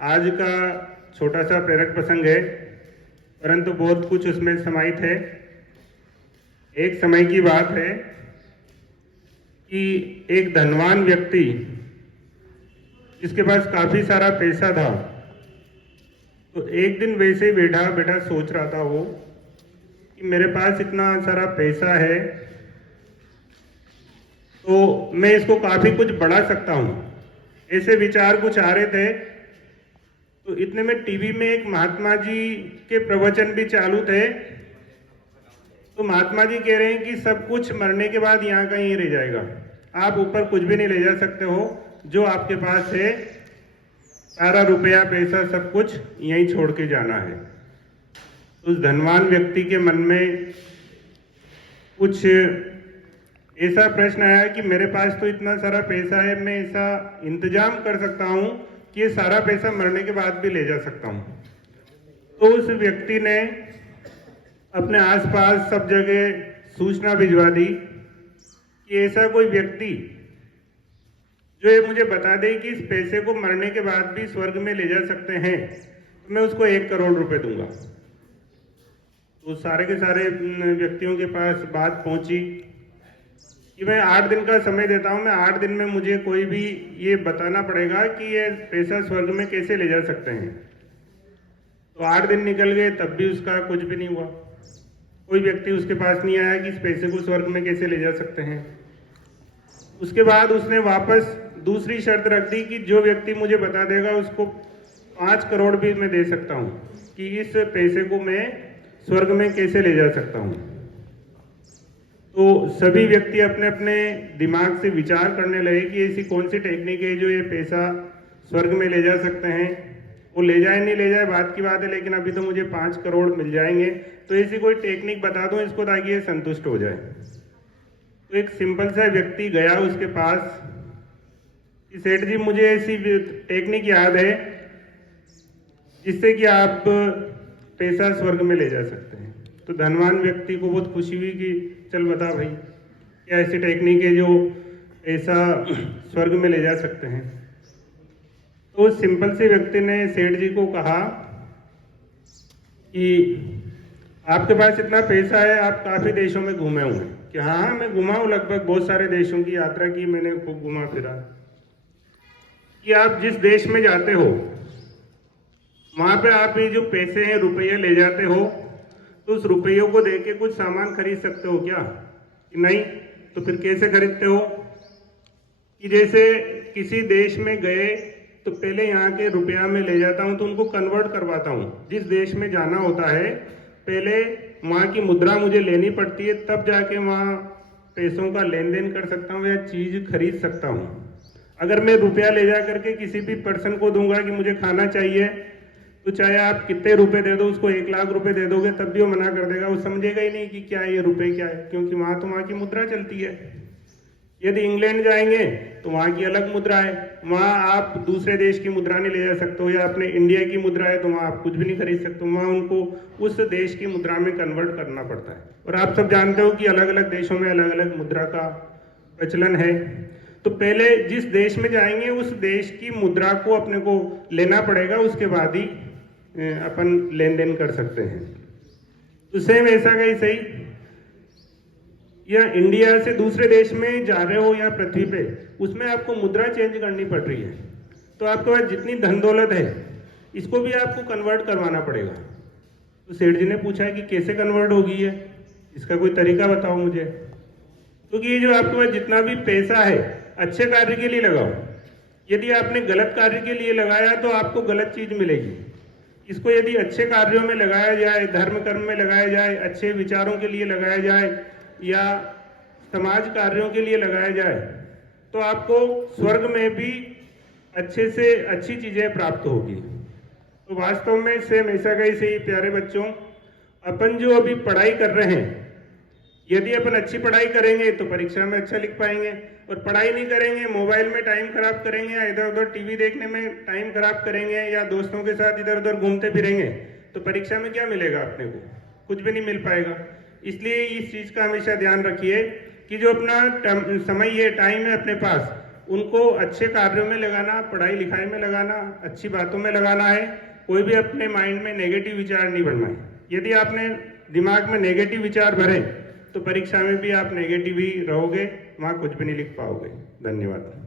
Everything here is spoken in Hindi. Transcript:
आज का छोटा सा प्रेरक प्रसंग है, परंतु बहुत कुछ उसमें समाहित है। एक समय की बात है कि एक धनवान व्यक्ति जिसके पास काफी सारा पैसा था, तो एक दिन वैसे ही बैठा बैठा सोच रहा था वो कि मेरे पास इतना सारा पैसा है तो मैं इसको काफी कुछ बढ़ा सकता हूं। ऐसे विचार कुछ आ रहे थे। तो इतने में टीवी में एक महात्मा जी के प्रवचन भी चालू थे। तो महात्मा जी कह रहे हैं कि सब कुछ मरने के बाद यहाँ का यहीं रह जाएगा, आप ऊपर कुछ भी नहीं ले जा सकते हो। जो आपके पास है सारा रुपया पैसा सब कुछ यहीं छोड़ के जाना है। उस धनवान व्यक्ति के मन में कुछ ऐसा प्रश्न आया कि मेरे पास तो इतना सारा पैसा है, मैं ऐसा इंतजाम कर सकता हूं कि ये सारा पैसा मरने के बाद भी ले जा सकता हूं। तो उस व्यक्ति ने अपने आसपास सब जगह सूचना भिजवा दी कि ऐसा कोई व्यक्ति जो ये मुझे बता दे कि इस पैसे को मरने के बाद भी स्वर्ग में ले जा सकते हैं, तो मैं उसको 1 करोड़ रुपए दूंगा। तो सारे के सारे व्यक्तियों के पास बात पहुंची कि मैं 8 दिन का समय देता हूं, मैं 8 दिन में मुझे कोई भी ये बताना पड़ेगा कि ये पैसा स्वर्ग में कैसे ले जा सकते हैं। तो 8 दिन निकल गए, तब भी उसका कुछ भी नहीं हुआ। कोई व्यक्ति उसके पास नहीं आया कि इस पैसे को स्वर्ग में कैसे ले जा सकते हैं। उसके बाद उसने वापस दूसरी शर्त रख दी कि जो व्यक्ति मुझे बता देगा उसको 5 करोड़ भी मैं दे सकता हूं कि इस पैसे को मैं स्वर्ग में कैसे ले जा सकता हूं। तो सभी व्यक्ति अपने अपने दिमाग से विचार करने लगे कि ऐसी कौन सी टेक्निक है जो ये पैसा स्वर्ग में ले जा सकते हैं। वो ले जाए नहीं ले जाए बात की बात है, लेकिन अभी तो मुझे 5 करोड़ मिल जाएंगे, तो ऐसी कोई टेक्निक बता दो इसको ताकि ये संतुष्ट हो जाए। तो एक सिंपल सा व्यक्ति गया उसके पास कि सेठ जी मुझे ऐसी टेक्निक याद है जिससे कि आप पैसा स्वर्ग में ले जा सकते हैं। तो धनवान व्यक्ति को बहुत खुशी हुई कि चल बता भाई, क्या ऐसी टेक्निक है जो पैसा स्वर्ग में ले जा सकते हैं। तो उस सिंपल से व्यक्ति ने सेठ जी को कहा कि आपके पास इतना पैसा है, आप काफी देशों में घूमे हुए हैं। कि हाँ मैं घुमा हूं, लगभग बहुत सारे देशों की यात्रा की मैंने, खूब घुमा फिरा। कि आप जिस देश में जाते हो वहां पे आप ये जो पैसे हैं रुपये ले जाते हो, तो उस रुपयों को दे के कुछ सामान खरीद सकते हो क्या? कि नहीं। तो फिर कैसे खरीदते हो? कि जैसे किसी देश में गए तो पहले यहाँ के रुपया में ले जाता हूँ तो उनको कन्वर्ट करवाता हूँ। जिस देश में जाना होता है पहले वहाँ की मुद्रा मुझे लेनी पड़ती है, तब जाके वहाँ पैसों का लेन देन कर सकता हूँ या चीज खरीद सकता हूँ। अगर मैं रुपया ले जा करके किसी भी पर्सन को दूंगा कि मुझे खाना चाहिए, तो चाहे आप कितने रुपए दे दो, उसको 1 लाख रुपए दे दोगे तब भी वो मना कर देगा। वो समझेगा ही नहीं कि क्या ये रुपए क्या है, क्योंकि वहां तो वहां की मुद्रा चलती है। यदि इंग्लैंड जाएंगे तो वहां की अलग मुद्रा है, वहां आप दूसरे देश की मुद्रा नहीं ले जा सकते हो, या अपने इंडिया की मुद्रा है तो वहां आप कुछ भी नहीं खरीद सकते, वहां उनको उस देश की मुद्रा में कन्वर्ट करना पड़ता है। और आप सब जानते हो कि अलग अलग देशों में अलग अलग मुद्रा का प्रचलन है। तो पहले जिस देश में जाएंगे उस देश की मुद्रा को अपने को लेना पड़ेगा, उसके बाद ही अपन लेन देन कर सकते हैं। तो सेम ऐसा का ही सही, या इंडिया से दूसरे देश में जा रहे हो या पृथ्वी पे, उसमें आपको मुद्रा चेंज करनी पड़ रही है, तो आपके पास जितनी धन दौलत है इसको भी आपको कन्वर्ट करवाना पड़ेगा। तो सेठ जी ने पूछा कि कैसे कन्वर्ट होगी है, इसका कोई तरीका बताओ मुझे। क्योंकि ये जो आपके पास जितना भी पैसा है अच्छे कार्य के लिए लगाओ, यदि आपने गलत कार्य के लिए लगाया तो आपको गलत चीज मिलेगी। इसको यदि अच्छे कार्यों में लगाया जाए, धर्म कर्म में लगाया जाए, अच्छे विचारों के लिए लगाया जाए या समाज कार्यों के लिए लगाया जाए, तो आपको स्वर्ग में भी अच्छे से अच्छी चीजें प्राप्त होगी। तो वास्तव में सेम ऐसा का ही सही प्यारे बच्चों, अपन जो अभी पढ़ाई कर रहे हैं, यदि अपन अच्छी पढ़ाई करेंगे तो परीक्षा में अच्छा लिख पाएंगे, और पढ़ाई नहीं करेंगे, मोबाइल में टाइम खराब करेंगे या इधर उधर टीवी देखने में टाइम खराब करेंगे या दोस्तों के साथ इधर उधर घूमते फिरेंगे, तो परीक्षा में क्या मिलेगा अपने को? कुछ भी नहीं मिल पाएगा। इसलिए इस चीज का हमेशा ध्यान रखिए कि जो अपना समय है, टाइम है अपने पास, उनको अच्छे कार्यों में लगाना, पढ़ाई लिखाई में लगाना, अच्छी बातों में लगाना है। कोई भी अपने माइंड में नेगेटिव विचार नहीं भरना है। यदि आपने दिमाग में नेगेटिव विचार भरे तो परीक्षा में भी आप नेगेटिव ही रहोगे, वहाँ कुछ भी नहीं लिख पाओगे। धन्यवाद।